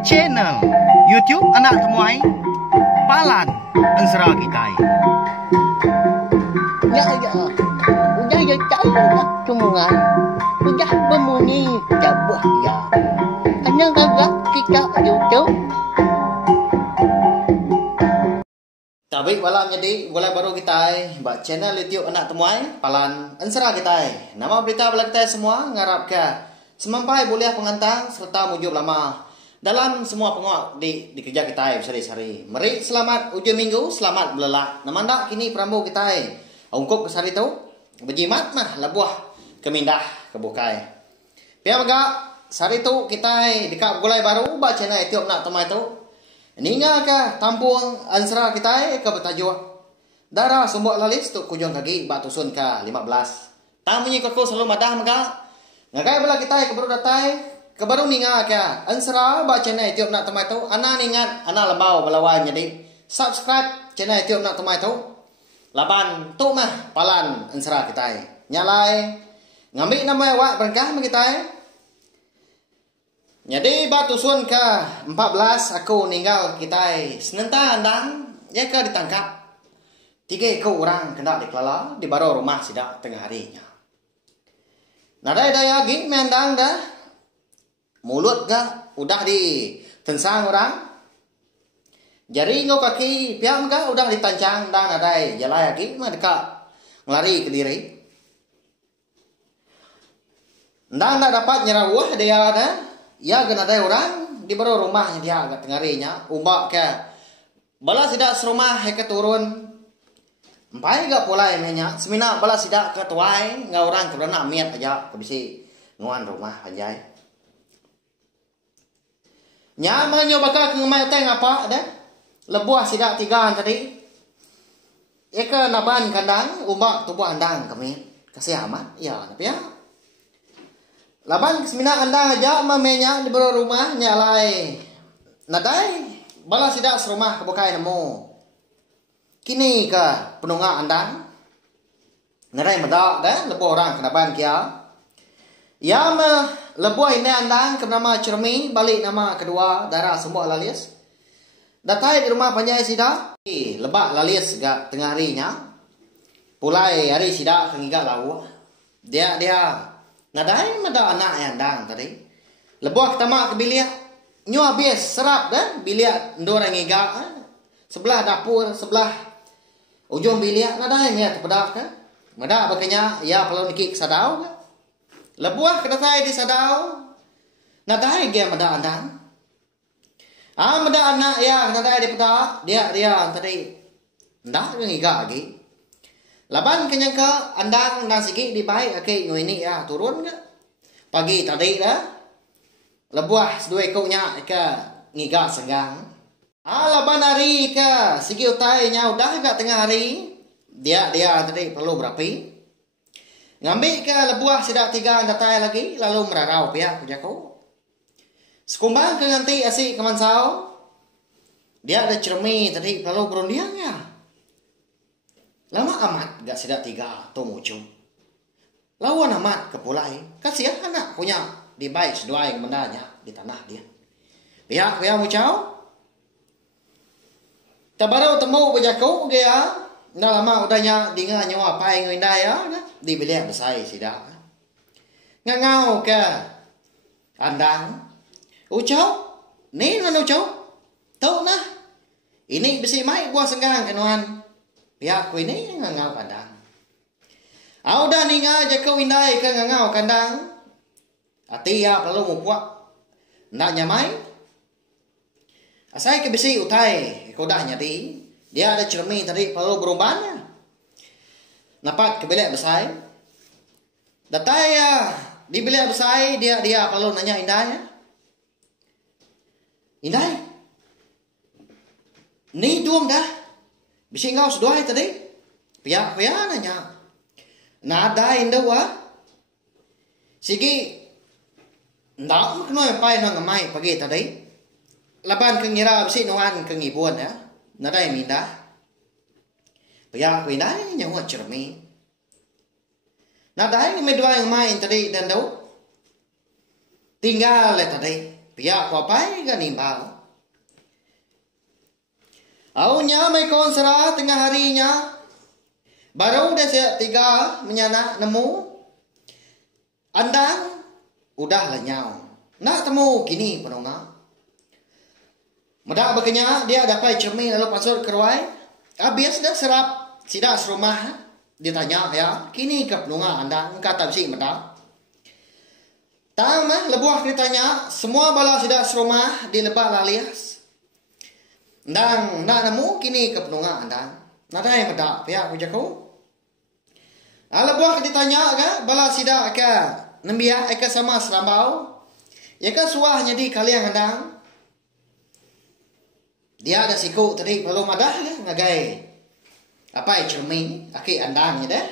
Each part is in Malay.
Channel YouTube anak temuai Palan Ansara Kitai. Ya ya. Udah ya cakap semua. Udah bermuni jabah ya. Karena gagak kita YouTube. Tapi malam jadi mulai baru kita buat channel YouTube anak temuai Palan Ansara Kitai. Nama berita bala kita semua ngarap ke semampai boleh pengantang serta mujub lama dalam semua pengok di kerja kita sehari-hari. Mari selamat ujung minggu, selamat belelak. Nama ndak kini perambu kita ungkup ke sehari tu berjimat mah labuah kemindah kebukai. Pia baga sehari tu kita dekat gulai baru buat channel YouTube nak temai tu. Ninga ke tampung Ansara kita ke bertajuk darah sumbuk lalis tu kujung kaki bak tusun ke 15. Tamunya kau selalu madah maga ngagai bala kita ke baru datai ke baru ninga ke Ansara bak channel YouTube nak temai tu ana ningat ana lembau balawan jadi subscribe channel YouTube nak temai tu laban tu mah Palan Ansara kita nyalai ngambil nama awak berkah kita. Jadi batu sun ke 14 aku ninggal kita senentang andang ya ke ditangkap 3 ekor orang kena dikelala di baru rumah sidak tengah harinya. Nadai daya gini mendang dah mulut gak udah ditensang orang. Jari ngau kaki piam gak udah ditancang dan nadai jalai lagi mah dekat ngelari ke diri. Ndang tak dapat nyerawah dia ada. Ya kena ada orang di baru rumahnya dia agak tengarinya umbak ke bala sidak serumah ke turun empai gak pulai menya semina bala sidak ke tuai ngau orang kerana miat aja ke bisi nguan rumah anjay nyaman nyo bakal ke ngemai teng apa dah lebuah sidak 3 tadi eka naban kandang umbak tubuh andang kami kasih amat ya tapi ya laban semina andang aja mamenya di bawah rumah nyalai nadai bala sidak serumah kebukai nemu kini ke penunga andang nadai medak dah lebuh orang kenaban kia ya mah lebuh ini andang ke nama cermi balik nama kedua darah semua lalis datai di rumah panjai sidak lebak lalis gak tengah harinya pulai hari sidak kengiga lau dia nadai mada anak yang dang tadi. Lebuah ketama ke bilik. Nyu habis serap dah bilik ndorang ngiga. Sebelah dapur, sebelah ujung bilik nadai niat pedak kan. Mada bakanya ya perlu nikik sadau kan. Lebuah kedatai di sadau. Nadai ge mada andang. Mada anak ya nadai di pedak. Dia tadi ndak ngiga lagi. Laban kenyang ke andang nang sikit di baik akik ini ya turun ke pagi tadi dah lebuah 2 ekornya ke ngiga senggang laban hari ke sigi utainya udah agak tengah hari dia tadi perlu berapi ngambil ke lebuah sidak 3 datai lagi lalu merarau pihak pujaku sekumbang ke nanti asik kemansau dia ada cermi tadi perlu berundiang ya. Lama amat gak sidak 3 tu muncul. Lawan amat kepulai. Kasihan anak punya di baik sedua yang mendanya di tanah dia. Pihak muncau. Tabarau temu bejaku dia. Nah lama udahnya dinga nyawa apa yang indah ya. Di bilik besar sidak. Ngangau ke andang. Ucau. Ni nan ucau. Tahu nah. Ini besi mai gua senggang kenuan. Pihak ku ini ngangau kandang. Udah ninga aja kau indai ke ngangau kandang. Ati ya perlu mupuak. Ndak nyamai. Asai ke besi utai. Kau dah nyati. Dia ada cermin tadi perlu berubahnya. Napak ke bilik besar. Datai ya. Di bilik besar dia perlu nanya indahnya. Indai. Ni duam dah. Bisi ngau seduai tadi. Pihak nanya. Nada indawa. Sigi. Ndak kenoi pai nang ngamai pagi tadi. Laban kengira bisi nuan kengibuan ya. Nada minda. Pihak nanya nyawa cermi. Nada ini medua yang main tadi dan dau. tinggal tadi pihak papai ganimbal. Aunya mai konsera tengah harinya baru dia tiga menyana nemu andang udah lenyau. Nak temu kini penonga. Medak bekenya dia dapat cermin lalu pasur keruai. Habis dah serap sidak serumah. Dia tanya ya, kini ke penonga andang kata besi medak. Tang mah lebuah ditanya, semua bala sidak serumah dilebak lalias. Ndang nak nemu kini ke penonga andang. Nadai medak pihak ujaku. Lebuah ditanya ke bala sidak ke nembia ke sama serambau. Ya kan suahnya di kalian andang. Dia ada siku tadi perlu madah ya ngagai. Apa cermin aki andangnya deh.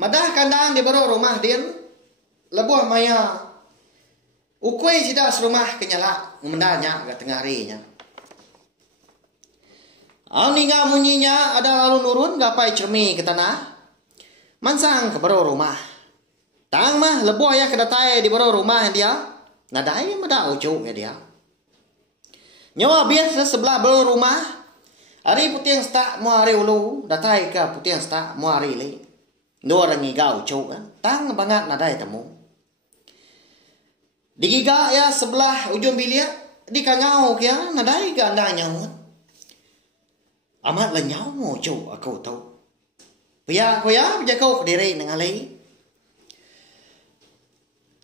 Madah kandang di baru rumah dia. Lebuah maya. Ukui tidak serumah kenyala mendanya ke tengah harinya. Ninga munyinya ada lalu nurun gapai cermin ke tanah. Mansang ke baru rumah. Tang mah lebuah ya kedatai di baru rumah dia. Nadai mada ucuk ya dia. Nyawa biasa sebelah baru rumah. Hari putih stak mu hari ulu. Datai ke putih stak mu hari li. Dua orang giga ucuk. Tang banget nadai temu. Di giga ya sebelah ujung bilik. Di kangau kia nadai ke andang nyawut. Amat lenyau mu ucuk aku tahu. Pia aku ya bija kau kediri nengalai.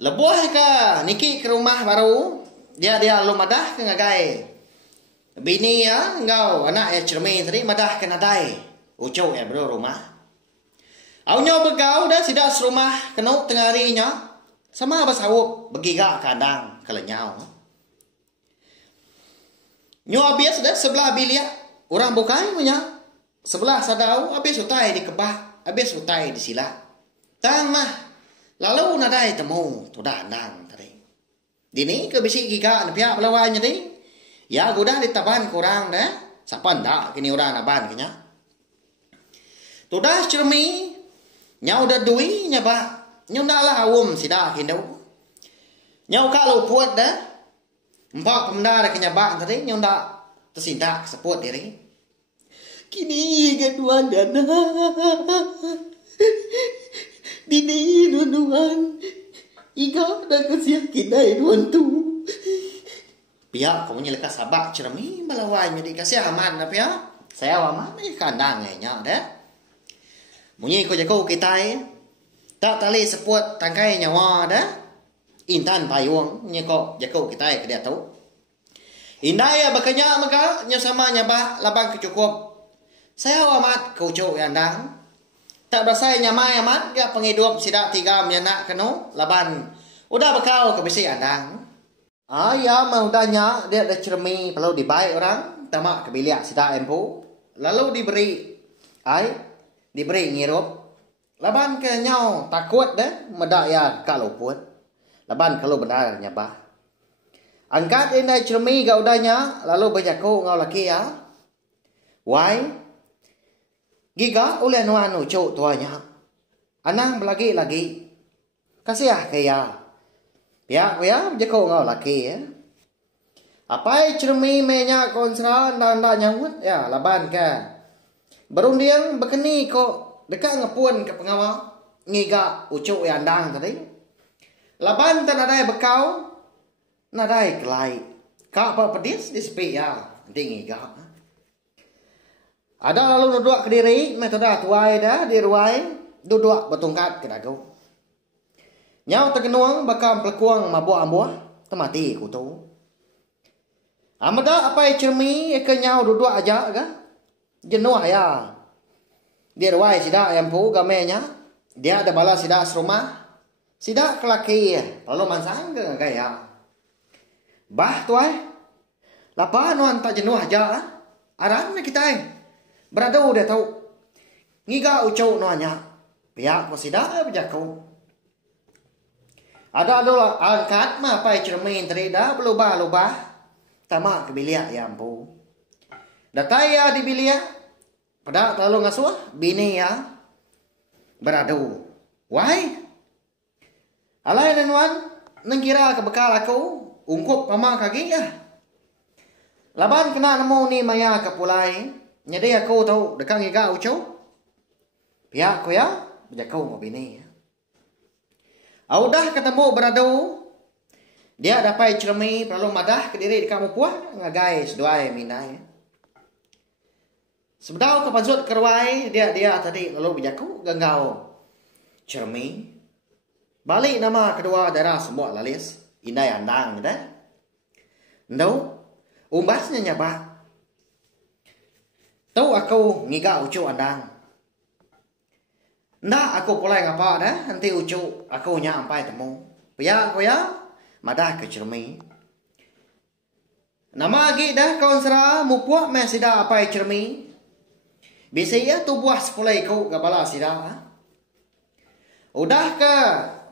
Lebuah ke niki ke rumah baru. Dia lu madah ke ngagai. Bini ya engkau anak ya cermin tadi madah ke nadai. Ucuk ya bro rumah. Aunya begau dah sidak serumah kenuk tengah harinya. Sama bersawup begiga kandang kelenyau. Nyu habis dah sebelah bilik. Orang bukai punya. Sebelah sadau habis utai di kebah. Habis utai di sila. Tang mah. Lalu nadai temu tu dah andang tadi. Dini ke bisi giga pihak pelawanya tadi. Ya gudah ditaban kurang dah. Siapa ndak kini orang naban kenya. Tu dah cermi. Nyau dah dui nyaba. Nyau dah lah awum sida kindu. Nyau kalau puat dah. Empat pemda dah kenyabak tadi. Nyau dah tersindak seput diri. Kini gaduan dana. Dini nunuan. Iga dah kesiak kinai duan tu. Pihak kamu lekas sabak cermi melawan jadi kasih aman na pihak. Saya aman ni kandang nya dah. Munyi ko jago kita tak tali seput tangkai nyawa dah. Intan payung nya ko jago kita ke dia tahu. Indai bakanya maka nya sama nyaba labang kecukup. Saya amat kau cok andang. Tak berasa nyamai amat dia penghidup sidak tiga menyanak kenu laban. Udah bekal ke besi andang. Ya mau danya dia ada cermi perlu dibaik orang tamak ke bilik sidak empu. Lalu diberi ngirup. Laban ke nyau takut dah medak ya kalau puat. Laban kalau benar nyabah. Angkat indai cermi gak udahnya lalu berjaku ngau laki ya. Why? Giga oleh nuan ucuk tuanya. Anang lagi. Kasih kaya. Ya, jeko ngau laki ya. Apa cermi menya konsra nanda nyawut ya laban ke. Berundiang bekeni kok dekat ngepun ke pengawal. Ngiga ucuk yang andang tadi. Laban tan adai bekau. Nadai kelai. Kak apa pedis di sepi ya. Nanti ngiga. Ada lalu duduk ke diri, metode tuai dah di ruai, duduk bertungkat ke dagu. Nyau tergenuang bakal pelekuang mabuah-ambuah, temati kutu. Amada apa cermi ke nyau duduk aja ga? Jenuh ya. Di ruai sidak empu gamenya, dia ada bala sidak serumah, sidak kelaki, lalu mansang ke gaya. Bah tuai, lapa nuan tak jenuh aja, aran kita berada udah tahu. Ngiga ucau noanya. Pihak masida berjaku. Ada angkat mah pai cermin tadi dah berubah-ubah. Tamak ke bilik ya ampu. Datai ya di bilik. Pada terlalu ngasuh bini ya. Beradu. Why? Alai nanuan nang kira ke bekal aku ungkup mama kaki ya. Laban kena nemu ni maya ke pulai. Nyade aku tahu dekang iga ucau. Pihak ko ya, berjakau mau bini ya. Audah ketemu beradu. Dia dapat cermi perlu madah ke diri kamu puah ngagai sedoai minai. Sebedau kepanjut kerwai dia tadi lalu berjaku gangau cermi. Balik nama kedua darah semua lalis. Indai andang dah. Ndau umbasnya nyaba. Tahu aku ngiga ucu andang. Ndak aku pulai ngapa dah nanti ucu aku nyampai temu. Pia ko ya madah ke cermi. Nama agi dah kawan sera mupuak meh sida apa cermi. Biasanya tu buah sepulai kau gabala sida. Udah ke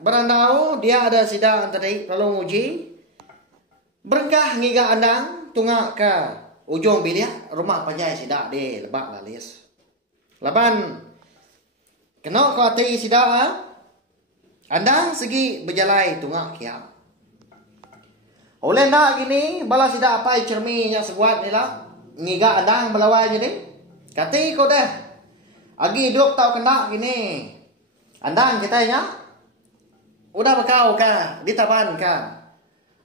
berandau dia ada sida antara perlu nguji. Berkah ngiga andang tunga ke ujung bilik rumah panjai sida de lebak lalis. Laban kena kau hati sida andang segi berjalai tunga kia. Oleh nak gini bala sida apa cermi nya sebuat ni lah ngiga andang belawai jadi kati ko dah agi duk tau kena gini andang kita nya udah bekau ka di taban ka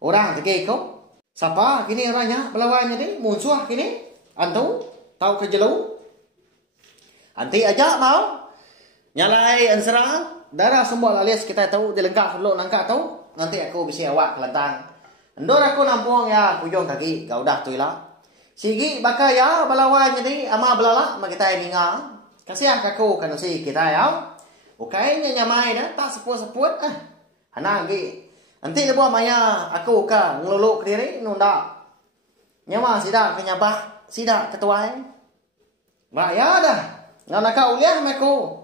orang tege ko siapa gini orangnya belawai jadi musuh gini antu tau ke jelu anti aja mau nyalai ansara darah semua lalis kita tahu dilengkap dulu nangka tahu nanti aku bisa awak kelantang. Ndor aku nampung ya pujong kaki kau dah tu lah. Sigi baka ya balawan jadi ama belala ma kita ninga. Kasihan kaku kan si kita ya. Ukai nya nyamai dah tak seput-seput Hanang gi. Nanti dia buat maya aku ka ngelulu ke diri nunda. Nyama sida kenyabah sida ketuai. Ba ya dah. Ngana ka uliah meku.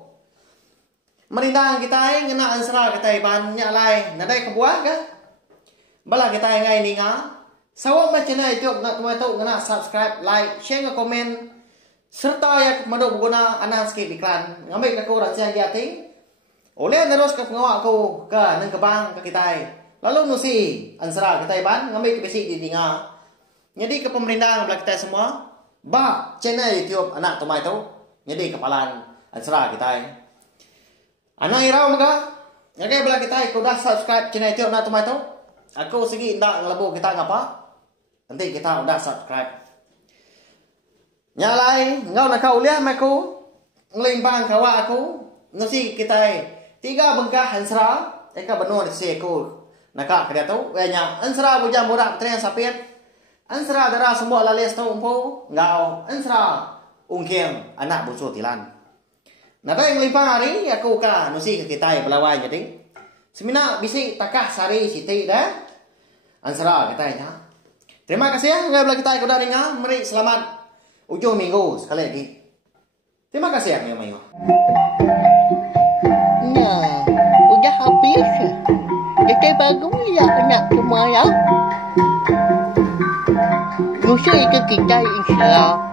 Merindang kita ngena ansra kita ban nyalai nadai kebuah ka. Bala kita ngai ninga. Sawak macam na itu nak tuai ngena subscribe, like, share, komen serta ya madu guna anak sikit iklan. Ngambil aku rasian jati. Oleh terus ke pengawak aku ke nang kebang ke kita. Lalu nusi ansra kita ban ngambil ke besi di ninga. Jadi ke pemerintah belah kita semua. Ba channel YouTube anak tumai tu. Jadi kepalan ansra kita. Anak irau maka. Ngagai belah kita aku dah subscribe channel YouTube anak tumai tu. Aku segi ndak ngelebu kita ngapa? Nanti kita udah subscribe. Nyalai, ngau nak kau lihat aku ngelimbang kawa aku. Nusi kita 3 bengkah ansra, eka benua di aku. Nak dia tahu, banyak ansra bujang borak tren sapit. Ansra darah semua lalis tahu umpo, ngau ansra ungkem anak busu tilan. Nada yang ngelimbang hari aku ka nusi ke kita belawai jadi. Semina bisi takah sari siti dah. Ansra katanya. Terima kasih ya ngai belah kita udah dengar. Mari selamat ujung minggu sekali lagi. Terima kasih ya ngai mayo. Nah, udah habis. Kita bagus ya anak semua ya. Musuh itu kita insya Allah.